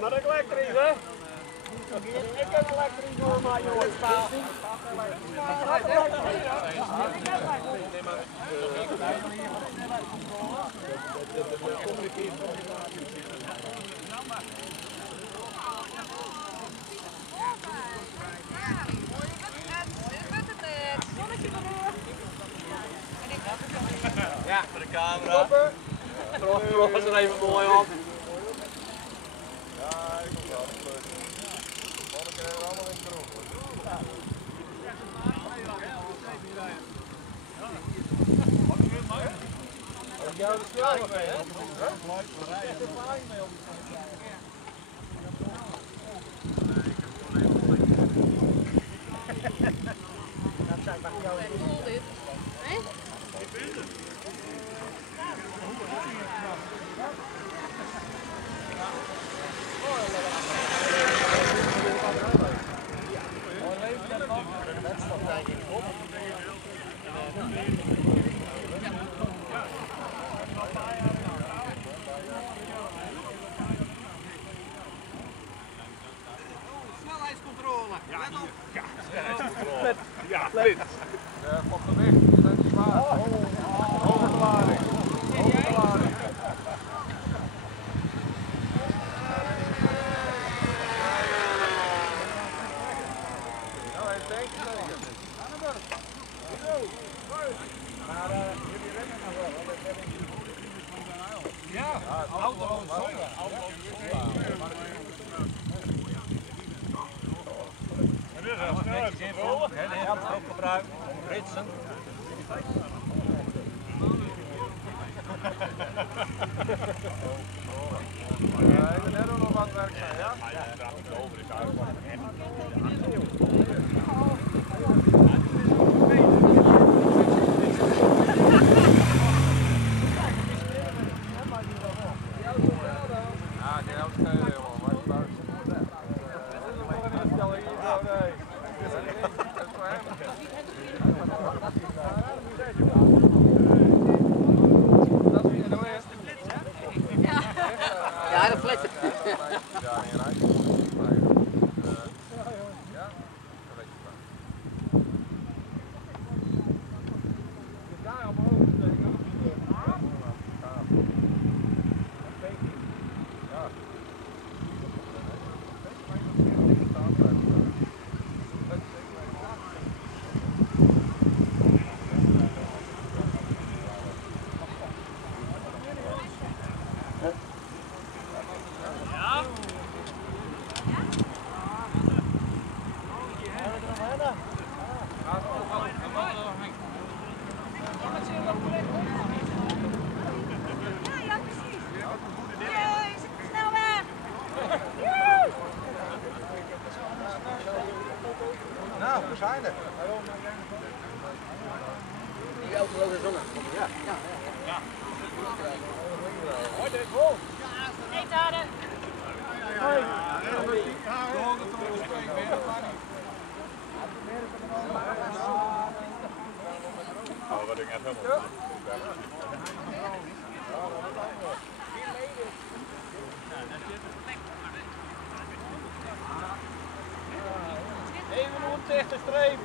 Maar dat elektrisch, hè? Ik heb elektrisch door, maar jongens. Ja, voor de camera. Groot was er even mooi op. Ja, ik kom wel. Volgende keer hebben we allemaal in de groep. Ja, dat is klaar mee, hè? Snelheidscontrole. Let op. Ja, flits. Van gewicht, je bent te zwaar. Overklaring. Overklaring. Nou, hij denkt het zeker. Maar jullie rennen nog wel, want ik heb Ja, auto zonder. Netjes invullen, de helft gebruiken, ritsen. ik ben net nog wat werk zijn, ja? Ja, die helft kan je helemaal, maar het buiten. Dit is nog een instelling hier zo, nee. Dat is voor hem. Dat is wie er is. Ja, dat fletten. Ja, in rijdt. Ja, dat weet je wel. Dus daar omhoog steken. Ja. Nou, we zijn er. Die auto loopt er zonne. Ja. Hoi, dit vol. Hey, Tade. Hoi. Oh, wat ik net helemaal. Even op tegen de streep.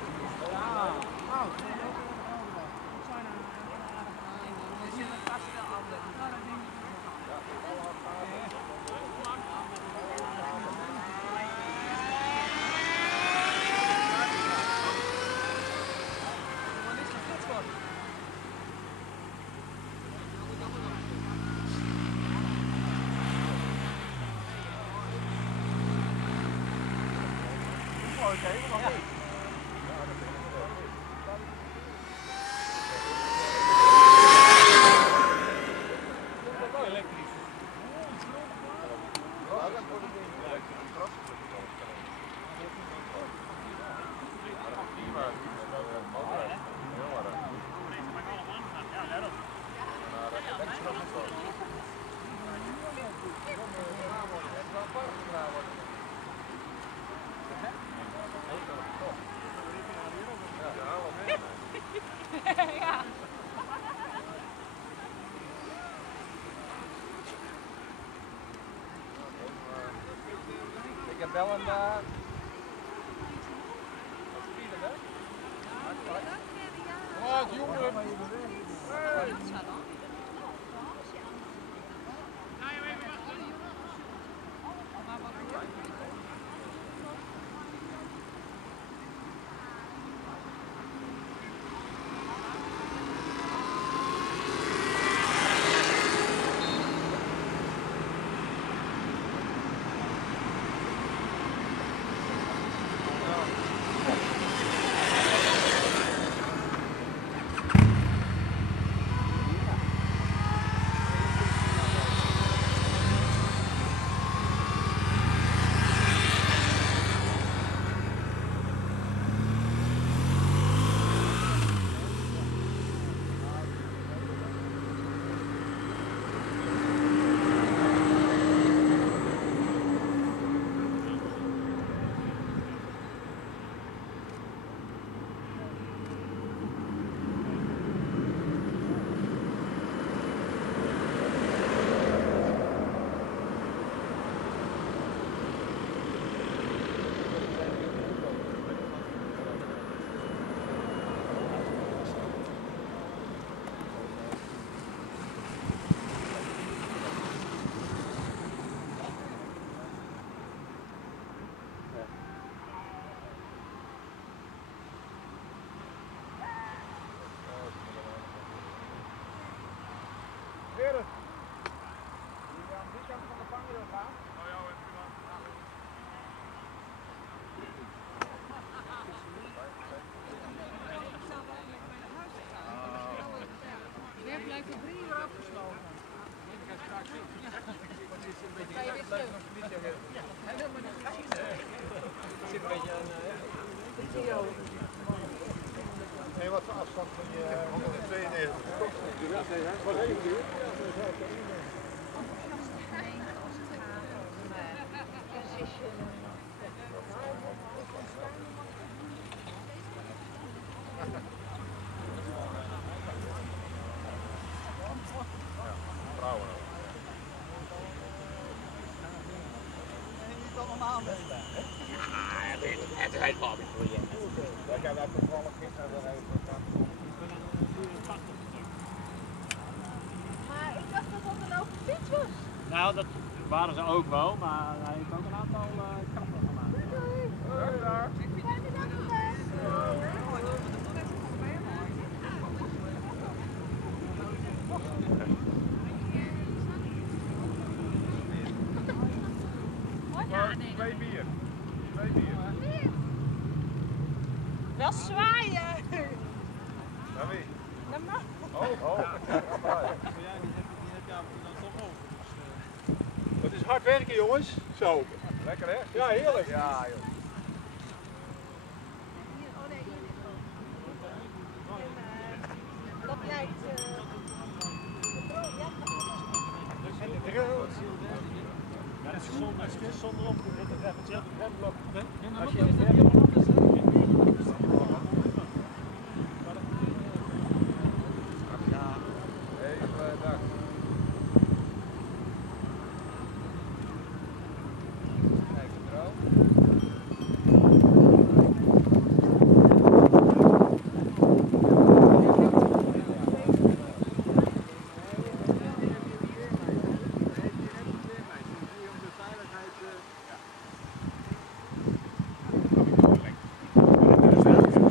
bellen daar. Wat jongen! Gerrit, jullie gaan aan die kant van de vangrail gaan? Oh ja, weet je wel. Weer blijft er 3 uur afgesloten. Ga je weer terug? Zit een beetje aan. Nee, wat voor afstand van je 192? Wat heeft u? Als het gaat om position. Vrouwen. Niet allemaal aanwezig. Het rijdt wel. Ik heb daar toevallig gisteren nog even gedaan. Maar ik dacht dat dat een open fiets was. Nou, dat waren ze ook wel, maar hij heeft ook een aantal kappen gemaakt. Hoi daar. Zijn we dat gedaan? Twee bier. Twee bier. Wel zwaaien. Naar wie? Naar mij. Oh. Het is hard werken, jongens. Zo. Lekker hè? Ja, heerlijk. Ja joh. Oh nee, hier is het. Dat lijkt. En de grill. Ja, dat is zonder op te zetten. Het hetzelfde remblok. Als je het Even dag. Kijk, mevrouw. Ja.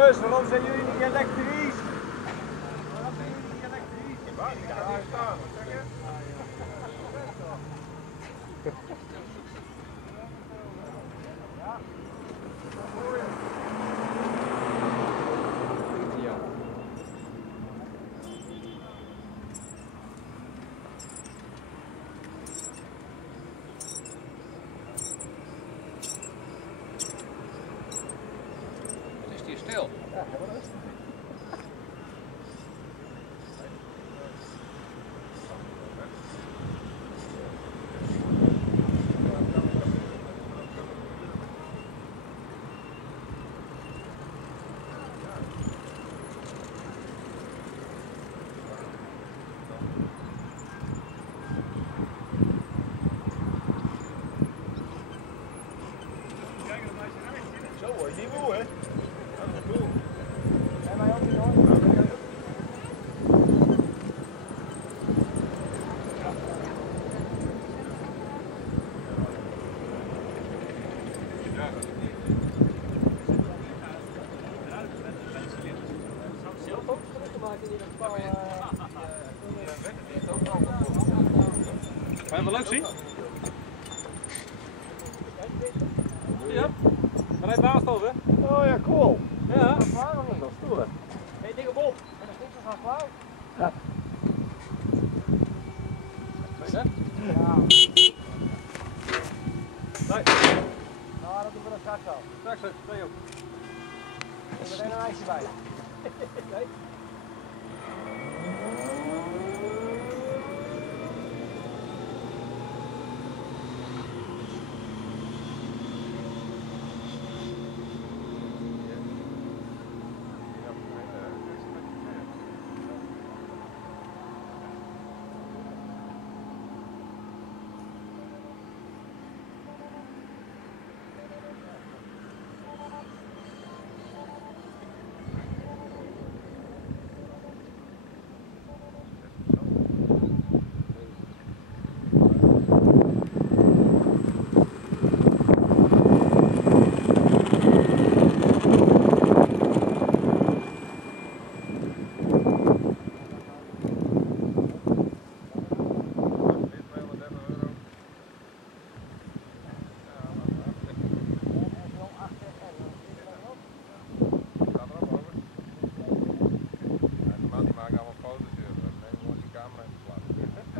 Jongens, waarom zijn jullie niet elektrisch? Waarom zijn jullie niet elektrisch? Waar die staan? Wat zeg je? Het is hier stil. Zo word je niet moe, hè? Dat is cool. En mij ook niet hoor. Ga je wel leuk zien? Ja, daar rijdt Baas over. Oh ja, cool. Ja. Dat is waar of niet? Dat is stoer. Hey, dikke Bob. En dat is van flauw. Weet je? Ja. Nee, Nou, dat doen we dan straks al. straks twee ook. Er is meteen een ijsje bij. Nee.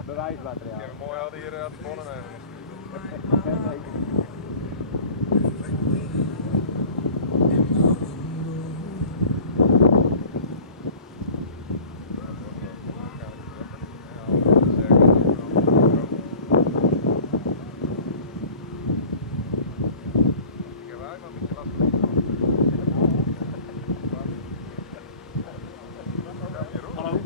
Bewijsmateriaal. Ik heb hem mooi al hier aan het bonnen. Hallo.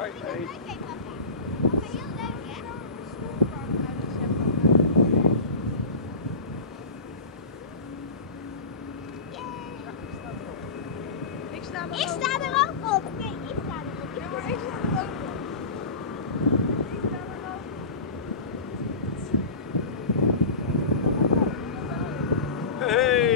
Hey. Ik sta er ook op. Nee, ik sta erop. Ja, maar ik sta er ook op. Ik sta er ook op. Hey!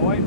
Hoi.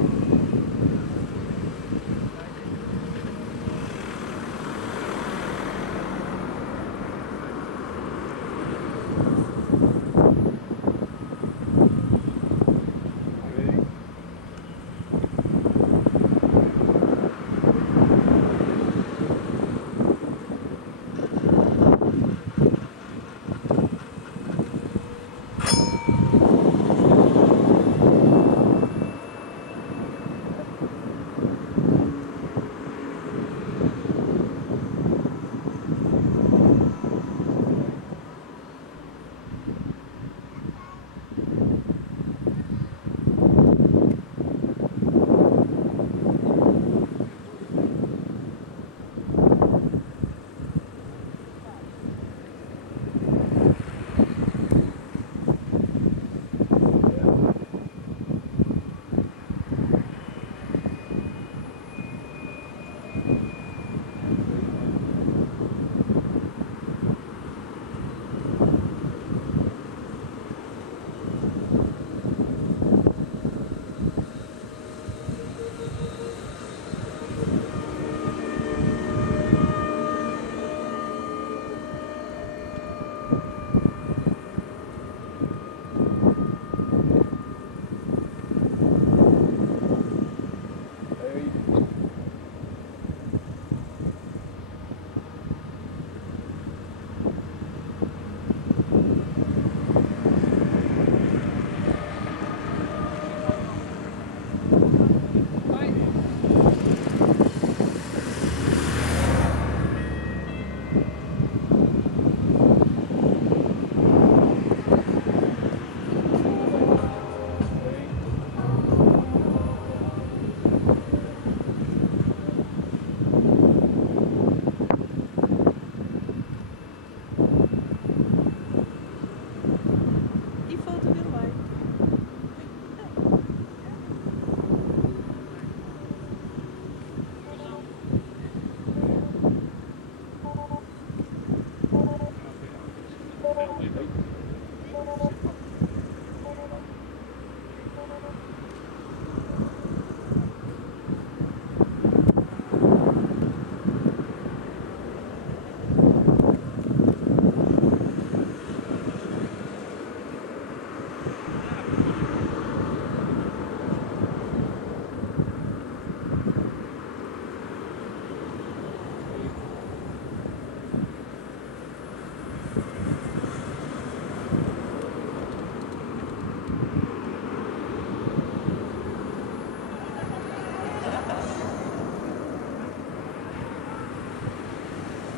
Die foto willen wij.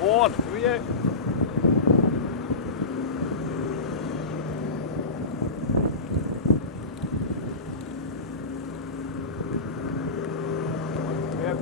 What? Doe je? Yep.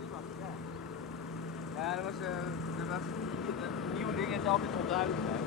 die was het, ja. Ja, dat was een nieuwe ding is altijd onduidelijk. Hè.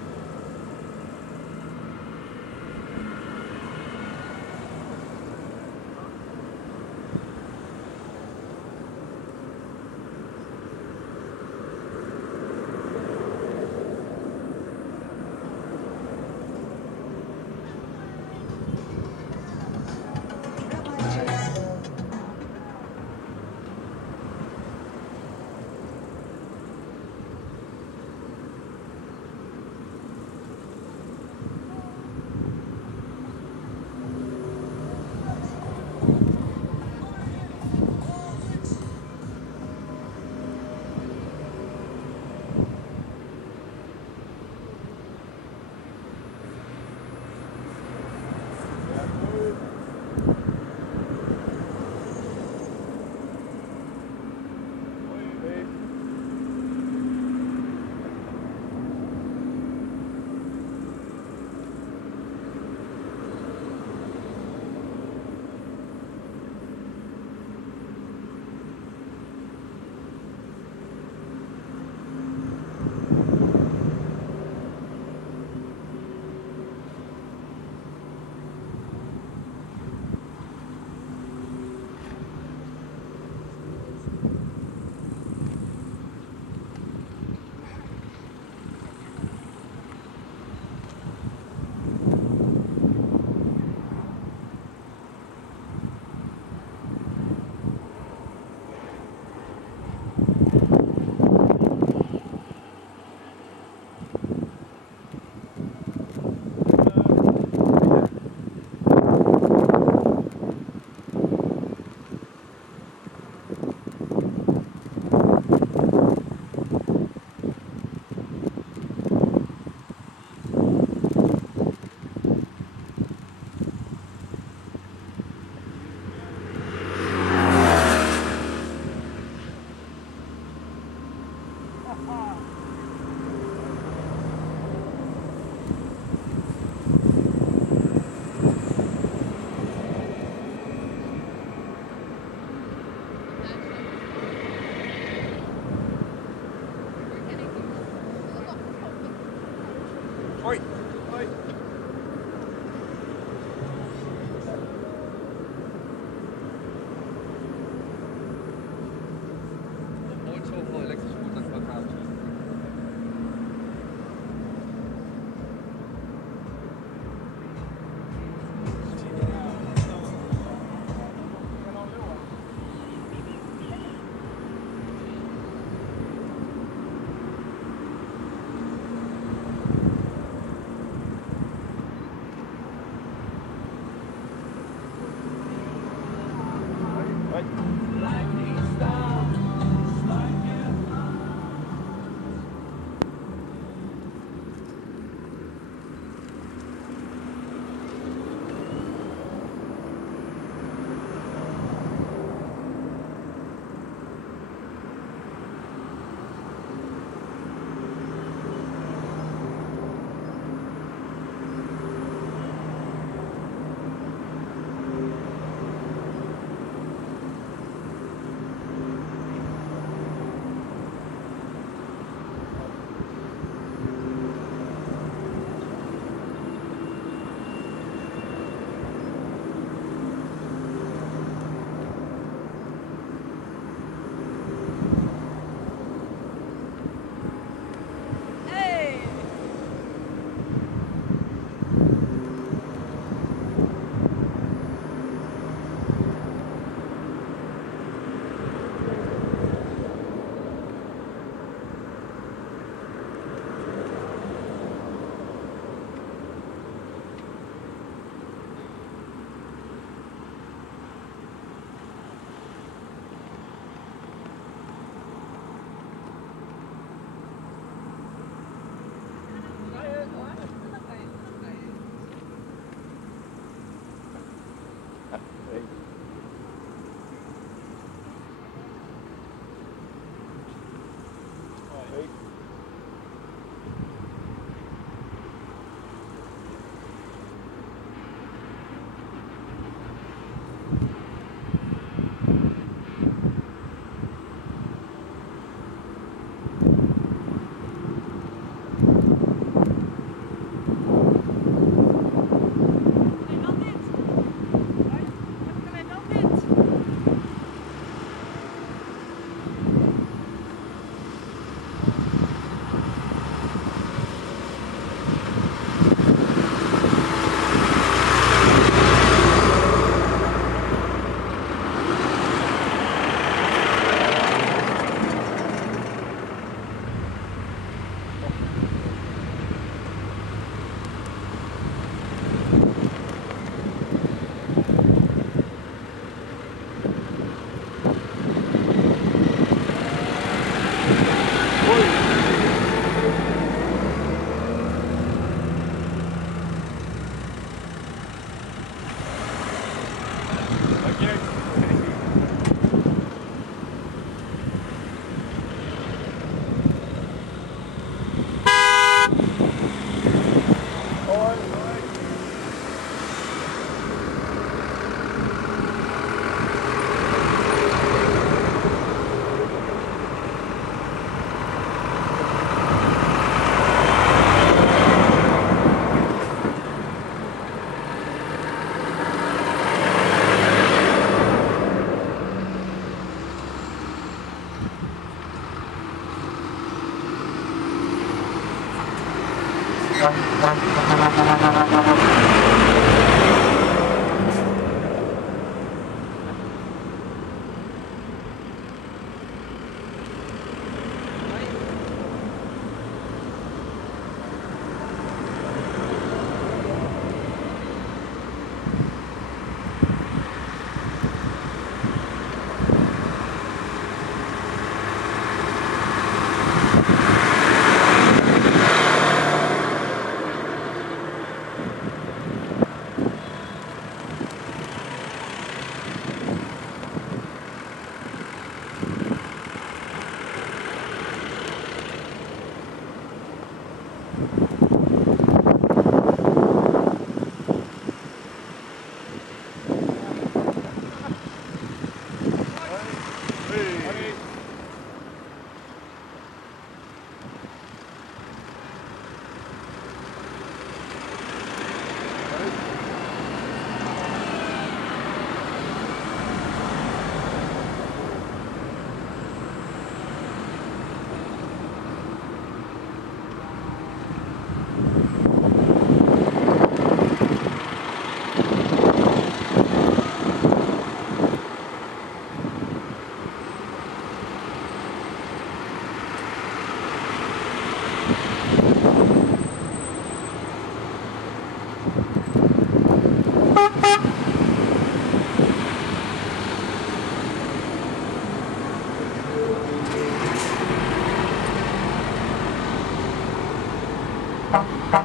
I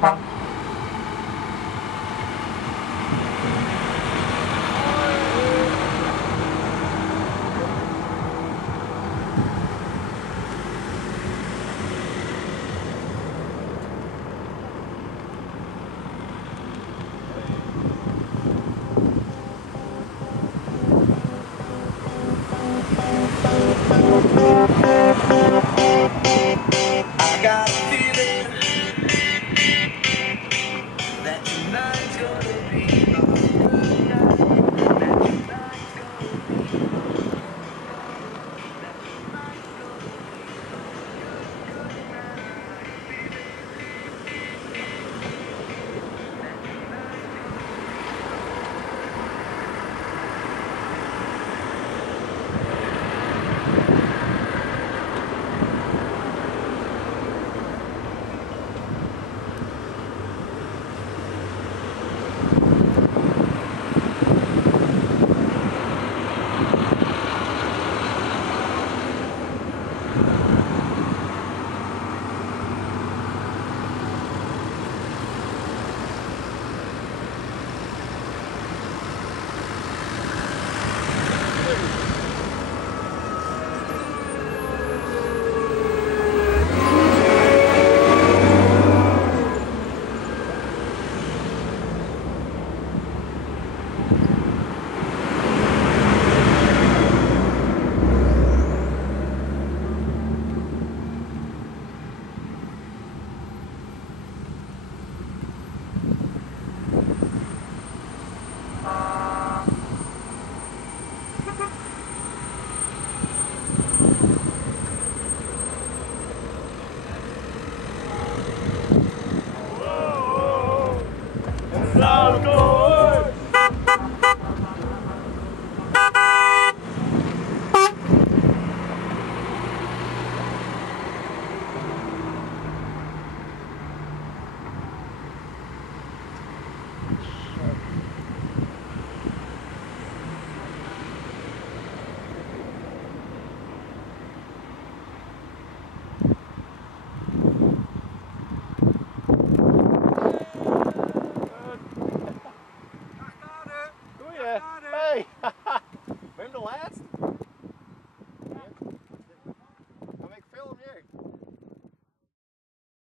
got a feeling that tonight's gonna be a good night. That tonight's gonna be